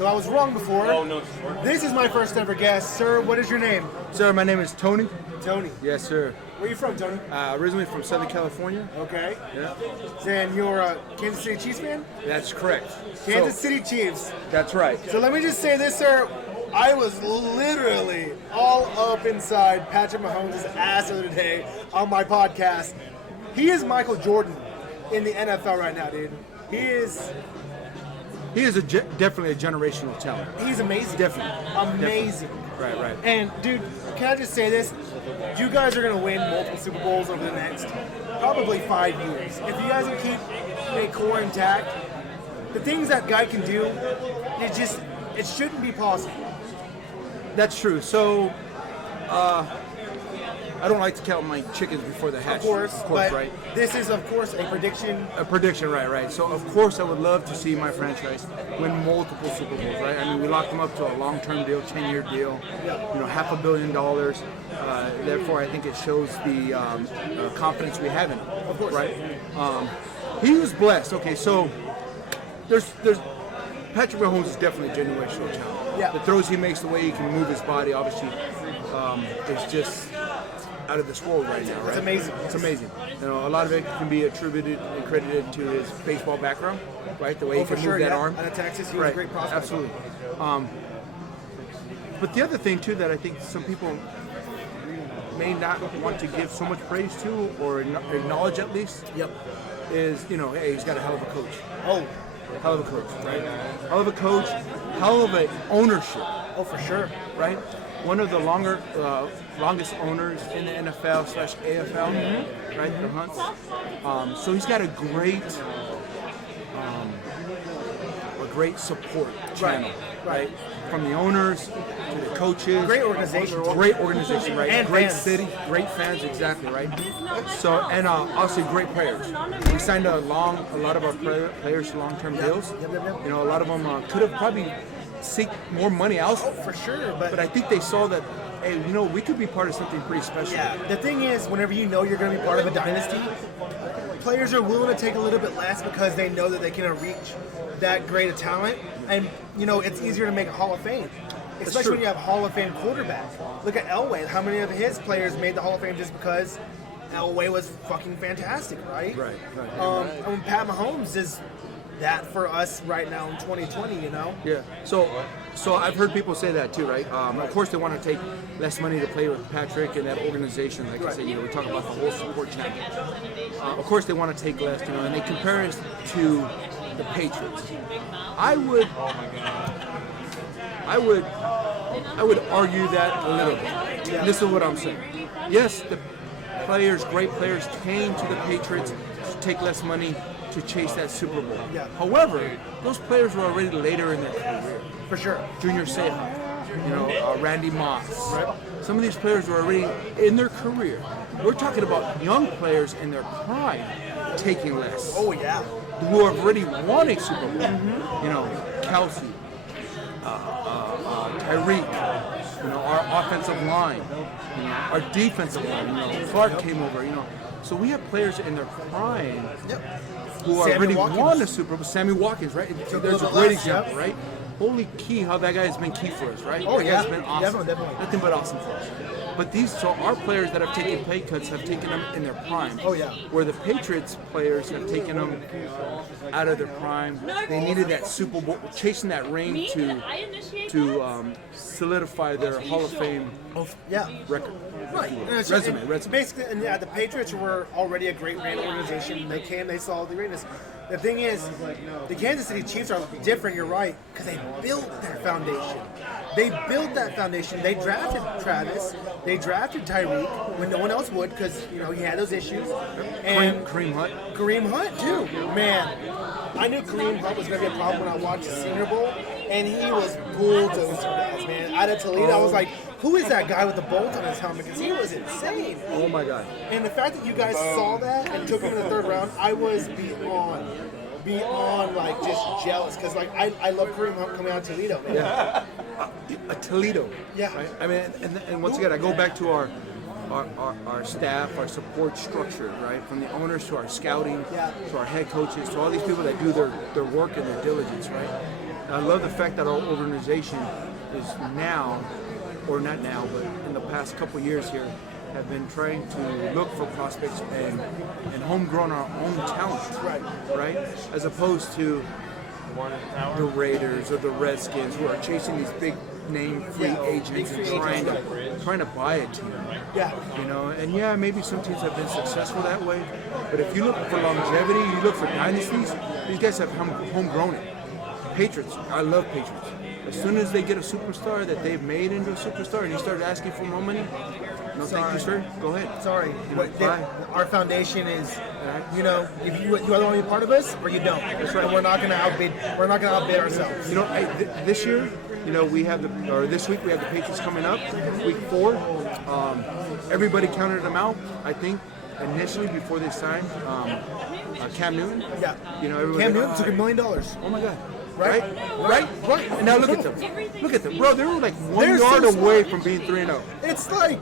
So I was wrong before. Oh, no. This is my first ever guest. Sir, what is your name? Sir, my name is Tony. Tony. Yes, sir. Where are you from, Tony? Originally from Southern California. Okay. Yeah. Then you're a Kansas City Chiefs fan? That's correct. Kansas City Chiefs. That's right. So let me just say this, sir. I was literally all up inside Patrick Mahomes' ass the other day on my podcast. He is Michael Jordan in the NFL right now, dude. He is Definitely a generational talent. He's amazing. Definitely. Amazing. Right, right. And, dude, can I just say this? You guys are going to win multiple Super Bowls over the next probably 5 years. If you guys can keep a core intact, the things that guy can do, it shouldn't be possible. That's true. So, I don't like to count my chickens before the hatch. Of course, but right? This is, of course, a prediction. A prediction, right. So, of course, I would love to see my franchise win multiple Super Bowls, right? I mean, we locked them up to a long-term deal, 10-year deal, $500 million. Therefore, I think it shows the confidence we have in him, Of course. right? He was blessed. Okay, so there's Patrick Mahomes is definitely a generational talent. Yeah. The throws he makes, the way he can move his body, obviously, is just out of this world right now, right? It's amazing. It's amazing. You know, a lot of it can be attributed and credited to his baseball background, right? The way he can move that arm. Out of Texas, he was a great prospect. Absolutely. But the other thing too that I think some people may not want to give so much praise to, or acknowledge at least, is hey, he's got a hell of a coach. Oh, hell of a coach, right? Hell of a coach, hell of a ownership. Oh, for sure. Right? One of the longest owners in the NFL/AFL, right? The Hunts. So he's got a great support channel, right? From the owners to the coaches. Great organization. Great organization, right? And great fans. city, great fans, exactly, right? So, and also great players. We signed a lot of our players to long-term deals. Yep. A lot of them could have probably seek more money out. Oh, for sure. But I think they saw that, hey, we could be part of something pretty special. yeah, the thing is, whenever you know you're going to be part of a dynasty, players are willing to take a little bit less because they know that they can reach that great a talent. And, it's easier to make a Hall of Fame. Especially when you have a Hall of Fame quarterback. Look at Elway. How many of his players made the Hall of Fame just because Elway was fucking fantastic, right? Right. And Pat Mahomes is that for us right now in 2020, Yeah. So I've heard people say that too, right? Of course, they want to take less money to play with Patrick and that organization. Like I said, we talk about the whole support channel. Of course, they want to take less, and they compare us to the Patriots. I would argue that a little bit. And this is what I'm saying. Yes, the great players came to the Patriots to take less money to chase that Super Bowl. Yeah. However, those players were already later in their career. For sure. Junior Seau, Randy Moss. Right. Some of these players were already in their career. We're talking about young players in their prime taking less. Oh, yeah. Who have already won a Super Bowl. Kelsey, Tyreek, our offensive line, our defensive line. Clark came over. So we have players in their prime. Yep. Who already won a Super Bowl. Sammy Watkins, right? There's a great example, right? Holy key, how that guy has been key for us, right? Oh, that yeah. guy's been awesome. Definitely. Nothing but awesome for us. But our players that have taken pay cuts have taken them in their prime. Oh, yeah. Where the Patriots players have taken them out of their prime. They needed that Super Bowl, chasing that ring to solidify their Hall of Fame record. Right. Resume. Basically, and the Patriots were already a great ran organization. They came, they saw the greatness. The thing is, the Kansas City Chiefs are different, you're right, because they built their foundation. They built that foundation. They drafted Travis. They drafted Tyreek when no one else would because, he had those issues. And Kareem Hunt. Kareem Hunt, too. Man, I knew Kareem Hunt was going to be a problem when I watched the Senior Bowl, and he was bulldozing guys, man. Out of Toledo, I was like, who is that guy with the bolt on his helmet? Because he was insane. Oh, my God. And the fact that you guys saw that and took him in the third round, I was beyond like just jealous because like I love Kareem Hunt coming out of Toledo, man. Yeah. Toledo. Yeah. Right? I mean, and once again, I go back to our staff, our support structure, right? From the owners to our scouting, to our head coaches, to all these people that do their work and their diligence, right? I love the fact that our organization is now, or not now, but in the past couple years here, have been trying to look for prospects and homegrown our own talent, right? As opposed to the Raiders or the Redskins who are chasing these big name free agents and trying to buy a team. Yeah. You know, and yeah, maybe some teams have been successful that way, but if you look for longevity, you look for dynasties, these guys have homegrown it. Patriots, I love Patriots. As soon as they get a superstar that they've made into a superstar and you start asking for more money, no, thank you, sir. Go ahead. Sorry. You know, Our foundation is, you know, if you either want to be part of us or you don't. That's right. And we're not going to outbid. We're not going to outbid ourselves. You know, this year, you know, this week we have the Patriots coming up, week 4. Everybody counted them out. I think initially before they signed Cam Newton. Yeah. You know, everybody. Cam Newton took $1 million. Oh my God. Right? And now look at them. Look at them, bro. They were like 1 yard away from being 3-0. It's like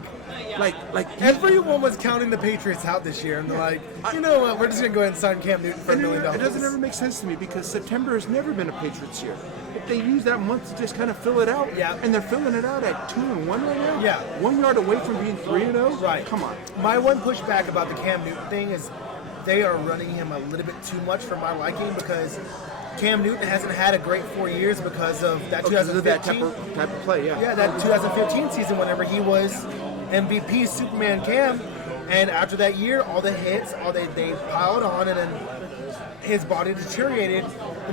everyone was counting the Patriots out this year, and they're like, you know what? We're just gonna go ahead and sign Cam Newton for $1 million. It doesn't ever make sense to me because September has never been a Patriots year. If they use that month to just kind of fill it out, and they're filling it out at 2-1 right now. Yeah, 1 yard away from being 3-0. Right. Come on. My one pushback about the Cam Newton thing is they are running him a little bit too much for my liking because Cam Newton hasn't had a great 4 years because of that 2015 type of play. Yeah. Yeah, that 2015 season whenever he was MVP Superman Cam, and after that year, all the hits, they piled on, and then his body deteriorated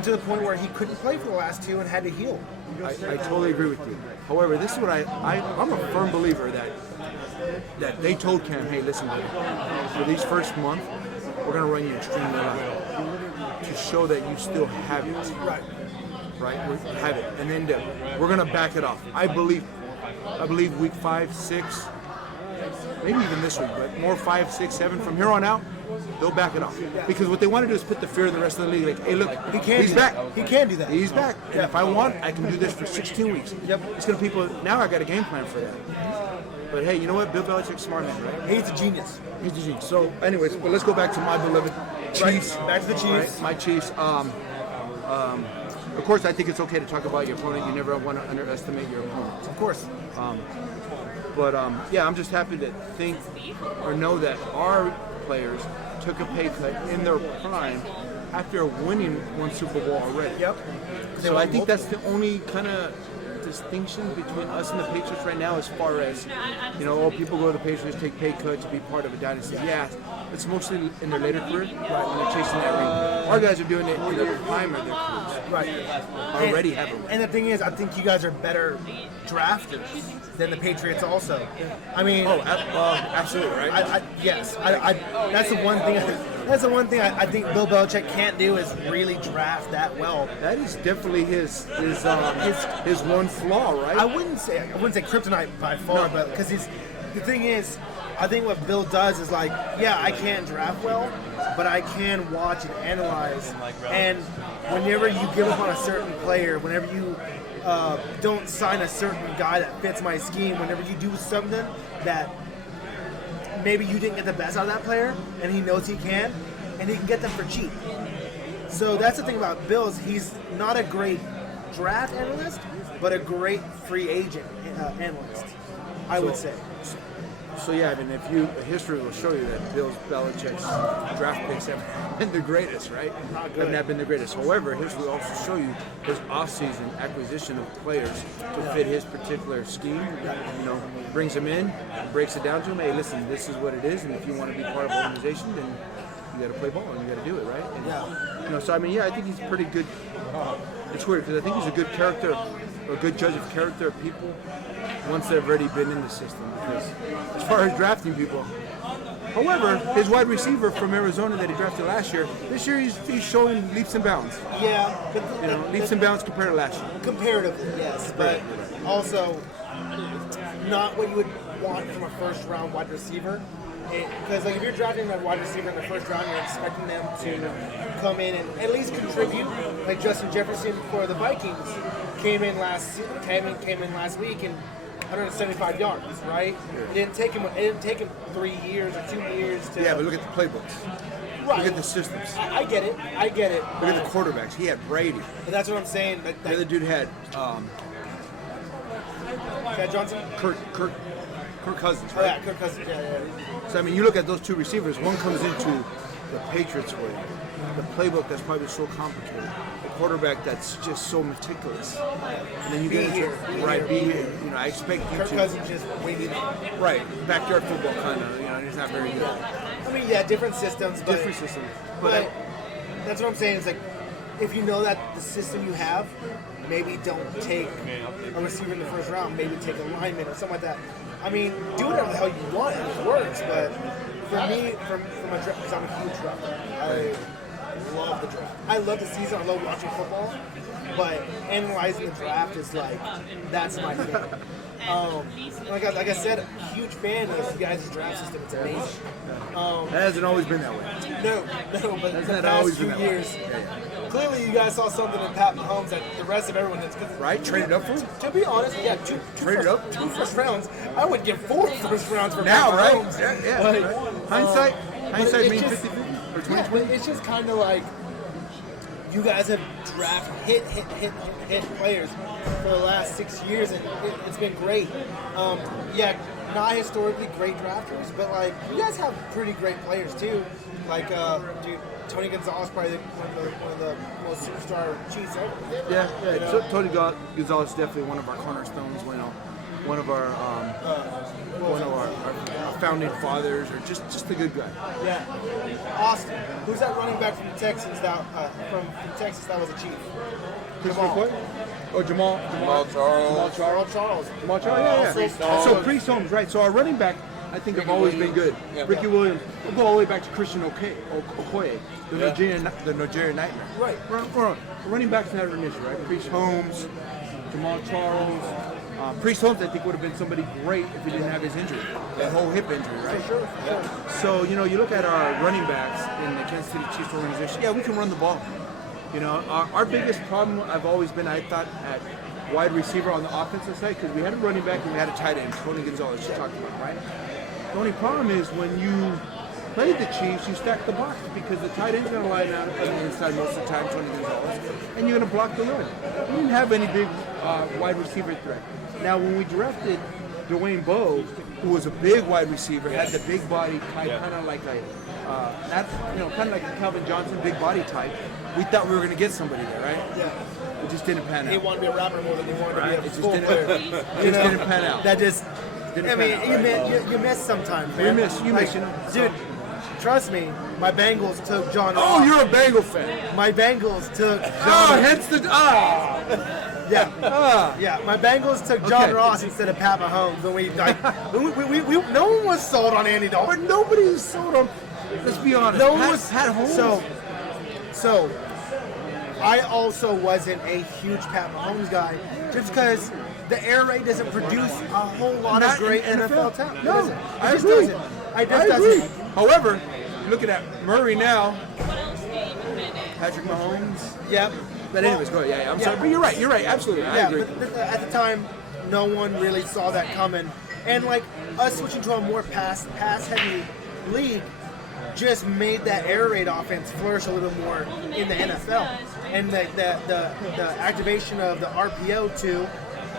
to the point where he couldn't play for the last 2 and had to heal. I totally agree with you. However, this is what I'm a firm believer that they told Cam, hey, listen, buddy, for these first month, we're going to run you extremely light to show that you still have it. Right? We have it. And then we're going to back it off. I believe week 5, 6, maybe even this week, but more 5, 6, 7 from here on out, they'll back it off. Because what they want to do is put the fear of the rest of the league. Like, hey, look, he's back. He can do that. He's back. And if I want, I can do this for 16 weeks. Yep. It's going to people, now I got a game plan for that. But hey, you know what? Bill Belichick's smart man, right? He's a genius. He's a genius. So, anyways, but let's go back to my beloved Chiefs. Back to the Chiefs. Right? My Chiefs. Of course, I think it's okay to talk about your opponent. You never want to underestimate your opponent. Of course. Yeah, I'm just happy to think or know that our players took a pay cut in their prime after winning one Super Bowl already. Yep. So I think that's the only kind of distinction between us and the Patriots right now as far as, you know, people go to the Patriots, take pay cut to be part of a dynasty. Yeah, it's mostly in their later career, when they're chasing that ring. Our guys are doing it in the prime of their careers. Right. Already have a ring. And the thing is, I think you guys are better drafters than the Patriots also. I mean... absolutely, right? Yes. That's the one thing... That's the one thing I think Bill Belichick can't do is really draft that well. That is definitely his one flaw, right? I wouldn't say kryptonite by far, but because the thing is, I think what Bill does is like, yeah, I can't draft well, but I can watch and analyze. And whenever you give up on a certain player, whenever you don't sign a certain guy that fits my scheme, whenever you do something that maybe you didn't get the best out of that player, and he knows he can, and he can get them for cheap. So that's the thing about Bill is he's not a great draft analyst, but a great free agent analyst, I would say. So yeah, I mean, history will show you that Bill Belichick's draft picks have been the greatest, right? Have not been the greatest. However, history will also show you his off-season acquisition of players to fit his particular scheme. You know, brings them in, breaks it down to him. Hey, listen, this is what it is, and if you want to be part of an organization, then you got to play ball and you got to do it, right? And, you know, so I mean, yeah, I think he's pretty good. It's weird because I think he's a good character, a good judge of character of people once they've already been in the system. Because as far as drafting people, however, his wide receiver from Arizona that he drafted last year, this year he's showing leaps and bounds. Yeah, but you know, leaps and bounds compared to last year. Comparatively, yes, but also not what you would want from a first-round wide receiver. Because like if you're drafting a wide receiver in the first round, you're expecting them to come in and at least contribute. Like Justin Jefferson for the Vikings came in last week and 175 yards, right? It didn't take him 3 years or 2 years to. Yeah, but look at the playbooks. Right. Look at the systems. I get it. Look at the quarterbacks. He had Brady. But that's what I'm saying. The other dude had Chad Johnson? Kirk Cousins, Oh, right? yeah, Kirk Cousins. Yeah. So I mean, you look at those two receivers. One comes into the Patriots way, the playbook that's probably so complicated, the quarterback that's just so meticulous, and then you get into be here. You know, I expect you Kirk to Cousins just winging it. right backyard football kind of. You know, he's not very good. I mean, yeah, different systems. But, Different system, But that's what I'm saying. It's like, if you know that the system you have, maybe don't take a receiver in the first round. Maybe take a lineman or something like that. I mean, do whatever the hell you want. It works. But for me, from a draft, because I'm a huge drafter, I love the draft. I love the season. I love watching football. But analyzing the draft is like, that's my thing. Like I said, huge fan of you guys' draft system. It's amazing. That hasn't always been that way. No, but Hasn't the that past always few been that way? years, clearly you guys saw something in Pat Mahomes that the rest of everyone has. Right? Traded up for him? To be honest, yeah, two Traded up? 2 first rounds. I would give 4 first rounds for Now, Pat right? Mahomes. Yeah. But, Hindsight but means it's 50-50 or yeah, 20-20. it's just kind of like you guys have hit players for the last 6 years, and it's been great. Yeah, not historically great drafters, but like you guys have pretty great players too. Like, dude, Tony Gonzalez probably one of the most superstar Chiefs ever. Yeah. You know? So Tony Gonzalez is definitely one of our cornerstones. You know, one of our founding fathers, or just a good guy. Yeah. Austin, who's that running back from the Texans that from Texas that was a Chief? Jamal. Oh, Jamal Charles. Jamal Charles. Yeah. So Priest Holmes, right? So our running back, I think, have always been good. Ricky Williams. We'll go all the way back to Christian Okoye, the Nigerian Nightmare. Right. Running back's never an issue, right? Priest Holmes, Jamal Charles. Priest Holmes, I think, would have been somebody great if he didn't have his injury, that whole hip injury, right? For sure. So, you know, you look at our running backs in the Kansas City Chiefs organization, yeah, we can run the ball. You know, our biggest problem I've always been, I thought, at wide receiver on the offensive side, because we had a running back and we had a tight end, Tony Gonzalez, you talked about, right? The only problem is when you play the Chiefs, you stack the box because the tight end's going to line out on the inside most of the time, Tony Gonzalez, and you're going to block the run. We didn't have any big wide receiver threat. Now, when we drafted Dwayne Bowe, who was a big wide receiver, had the big body type, kind of like a kind of like a Calvin Johnson, big body type. We thought we were going to get somebody there, right? Yeah. It just didn't pan out. They wanted to be a rapper more than they wanted to be a It just football didn't, player. it just didn't pan out. That just. Didn't I pan mean, out, you miss sometimes, man. You miss, you know. Dude, trust me, my Bengals took John Oh, Ross. you're a Bengal fan. My Bengals took John. Oh, hence the Yeah. Yeah, my Bengals took John Okay. Ross instead of Pat Mahomes. When we no one was sold on Andy Dalton. But nobody is sold on. Let's be honest. No one was Pat Holmes. So I also wasn't a huge Pat Mahomes guy, just because the air raid doesn't produce a whole lot of Not great in NFL talent. No, It doesn't. It I just agree. doesn't. I It just agree. doesn't. However, looking at Murray now, Patrick Mahomes. Yep. But anyways, go ahead. Yeah, I'm Yeah. sorry. But you're right. You're right. Absolutely. I Yeah, agree. but at the time, no one really saw that coming. And like us switching to a more pass-heavy league just made that air raid offense flourish a little more in the NFL. And the activation of the RPO too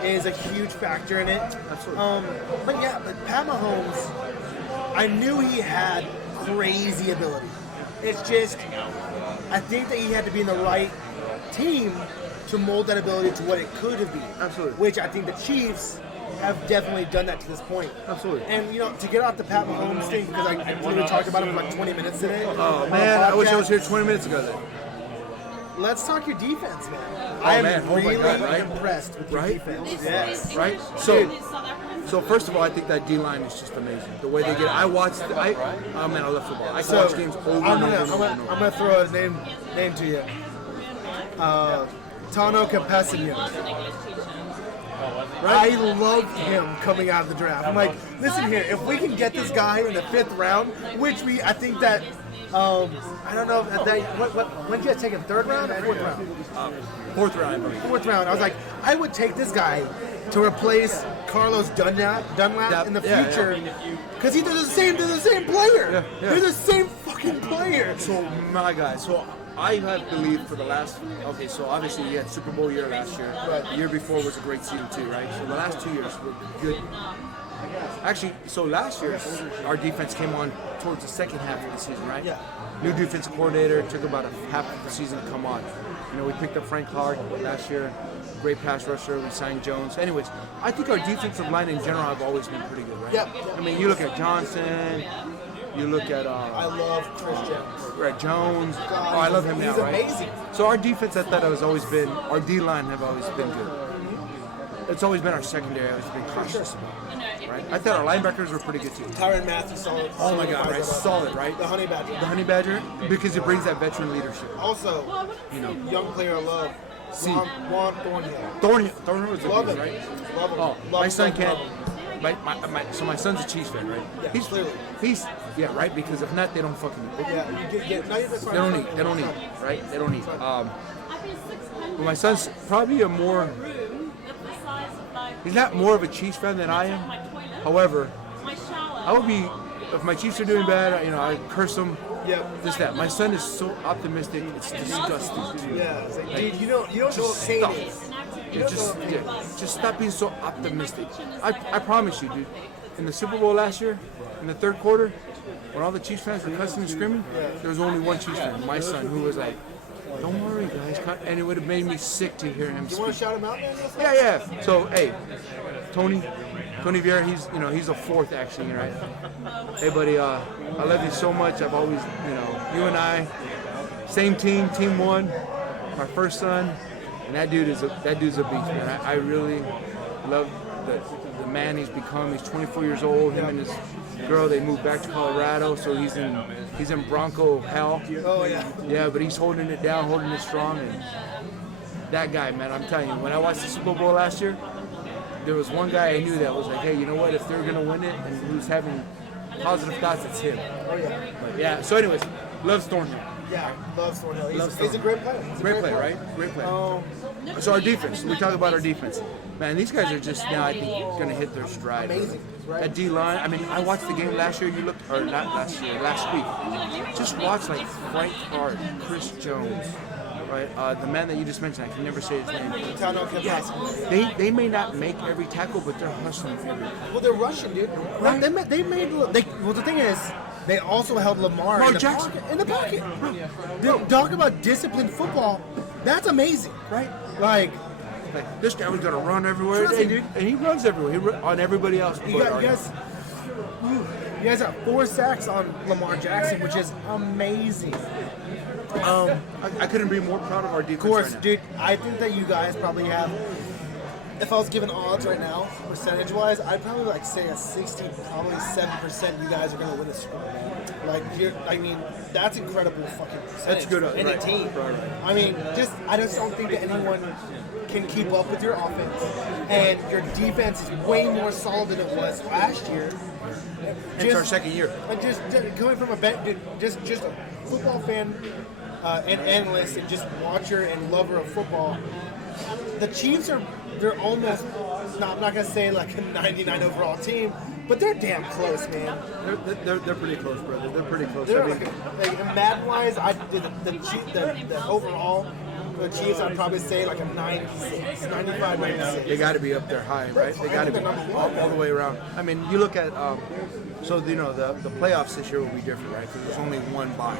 is a huge factor in it. Absolutely. But Pat Mahomes, I knew he had crazy ability. It's just, I think that he had to be in the right team to mold that ability to what it could have been. Absolutely. Which I think the Chiefs have definitely done that to this point. Absolutely. And, you know, to get off the Pat Mahomes thing, because I literally talked about it for like 20 minutes today. Oh on man, a I wish I podcast. was here 20 minutes ago. Then. Let's talk your defense, man. I am man. Oh my really God, right? impressed with your Right? defense. Yes. Right? So first of all, I think that D line is just amazing. The way they get. I watched. I love football. I can watch games over and over and over. I'm gonna throw his name to you. Tano Campesino. I loved him coming out of the draft. I'm like, listen here, if we can get this guy in the 5th round, which I think that I don't know. When did you guys take him? Third round or fourth round? Fourth round, I believe. Fourth round. I was like, I would take this guy to replace Carlos Dunlap in the future because they're the same player. Yeah. They're the same fucking player. So my guy, I have believed for the last, so obviously you had Super Bowl year last year. Right. The year before was a great season too, right? So the last 2 years were good. Actually, so last year our defense came on towards the second half of the season, right? Yeah. New defensive coordinator, took about a half of the season to come on. You know, we picked up Frank Clark last year, great pass rusher. We signed Jones. Anyways, I think our defensive line in general have always been pretty good, right? Yep. I mean, you look at Johnson, you look at I love Chris Jones. Brett Jones. God, I love him now, he's right? amazing. So our defense, I thought has always been, our D-line have always been good. It's always been our secondary I've been cautious about, right? I thought our linebackers were pretty good too. Tyrann Matthew, solid. Oh my God, right? Solid, right? The Honey Badger. The Honey Badger, because it brings that veteran leadership. Also, young player I love. See. Juan Thornhill. Thornhill was a Love good, him. right? Love him. Oh, Love my him, son love can't. him. So my son's a Chiefs fan, right? Yeah, clearly. He's right, because if not, they don't fucking. Yeah, you get, no, that's They don't eat. They don't eat, right? They don't eat. But my son's probably a more. He's not more of a Chiefs fan than I am. However, I would be if my Chiefs are doing bad. I curse them. Yeah. Just that. My son is so optimistic. It's disgusting. Yeah. It's like, dude, you don't know what pain stop. is. Just stop being so optimistic. I promise you, dude. In the Super Bowl last year, in the third quarter, when all the Chiefs fans were cussing and screaming, there was only one Chiefs fan, my son, who was like, "Don't worry, guys," and it would have made me sick to hear him You want to speak. shout him out, man? Yeah. So, hey, Tony Viera, he's a fourth actually, right? Hey, buddy, I love you so much. I've always, you and I, same team one, my first son, and that dude's a beast, man. I really love the man he's become. He's 24 years old. Him and his girl, they moved back to Colorado, so he's in Bronco hell. Oh, yeah. Yeah, but he's holding it down, holding it strong, and that guy, man, I'm telling you, when I watched the Super Bowl last year, there was one guy I knew that was like, hey, you know what? If they're gonna win it, and who's having positive thoughts, it's him. Oh, yeah. But yeah. So, anyways, love Thornhill. Yeah, love Thornhill. Loves He's a great player. He's a Great player, right? Great player. So our defense. We talk about our defense. Man, these guys are just now, I think, gonna hit their stride. Amazing, right? That D line. I mean, I watched the game last year. Last week. Just watch like Frank Clark, Chris Jones. Right, the man that you just mentioned, I can never say his name. Yeah, they may not make every tackle, but they're hustling every tackle. Well, they're rushing, dude. Right. Well, the thing is, they also held Lamar in the pocket. Dude, talk about disciplined football. That's amazing, right? Like this guy was gonna run everywhere, Trust me, dude. and he runs everywhere. On everybody else. you guys have 4 sacks on Lamar Jackson, which is amazing. I couldn't be more proud of our defense. Of course, right now. dude. I think that you guys probably have. If I was given odds right now, percentage-wise, I'd probably say a 60, probably 7% you guys are going to win a Super Bowl. I mean, that's incredible fucking percentage. That's good. For any Right. team. Right. I mean, I just don't think that anyone can keep up with your offense, and your defense is way more solid than it was last year. It's our second year. And just coming from just a football fan and analyst and just watcher and lover of football, the Chiefs they're almost, I'm not gonna say like a 99 overall team, but they're damn close, man. They're pretty close, brother. They're pretty close. They're I mean, like Madden-wise, the overall, the Chiefs, I'd probably say like a 96, 95, 96. they got to be up there high, right? They got to be all the way around. I mean, you look at the playoffs this year will be different, right? Because there's only one bye.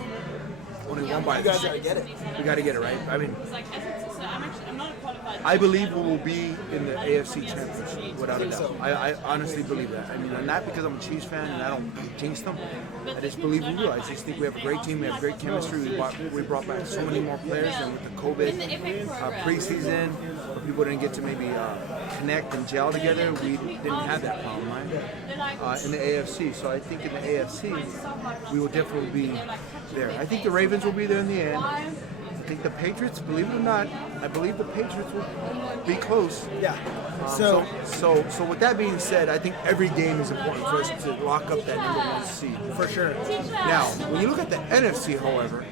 Only one bye. You guys gotta get it. We got to get it right. I mean, I believe we will be in the AFC Championship without a doubt. I honestly believe that. I mean, and not because I'm a Chiefs fan and I don't jinx them. I just believe we will. I just think we have a great team. We have great chemistry. We brought back so many more players than with the COVID preseason, where people didn't get to maybe connect and gel together. We didn't have that problem, right? In the AFC. So I think in the AFC, we will definitely be there. I think the Ravens will be there in the end. think the Patriots, believe it or not, I believe the Patriots will be close. Yeah. So with that being said, I think every game is important for us to lock up that number 1 seed. For sure. Now, when you look at the NFC, however,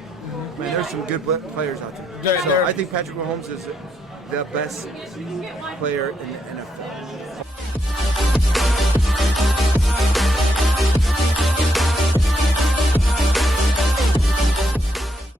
man, there's some good players out there. There- So there- I think Patrick Mahomes is the best player in the NFL.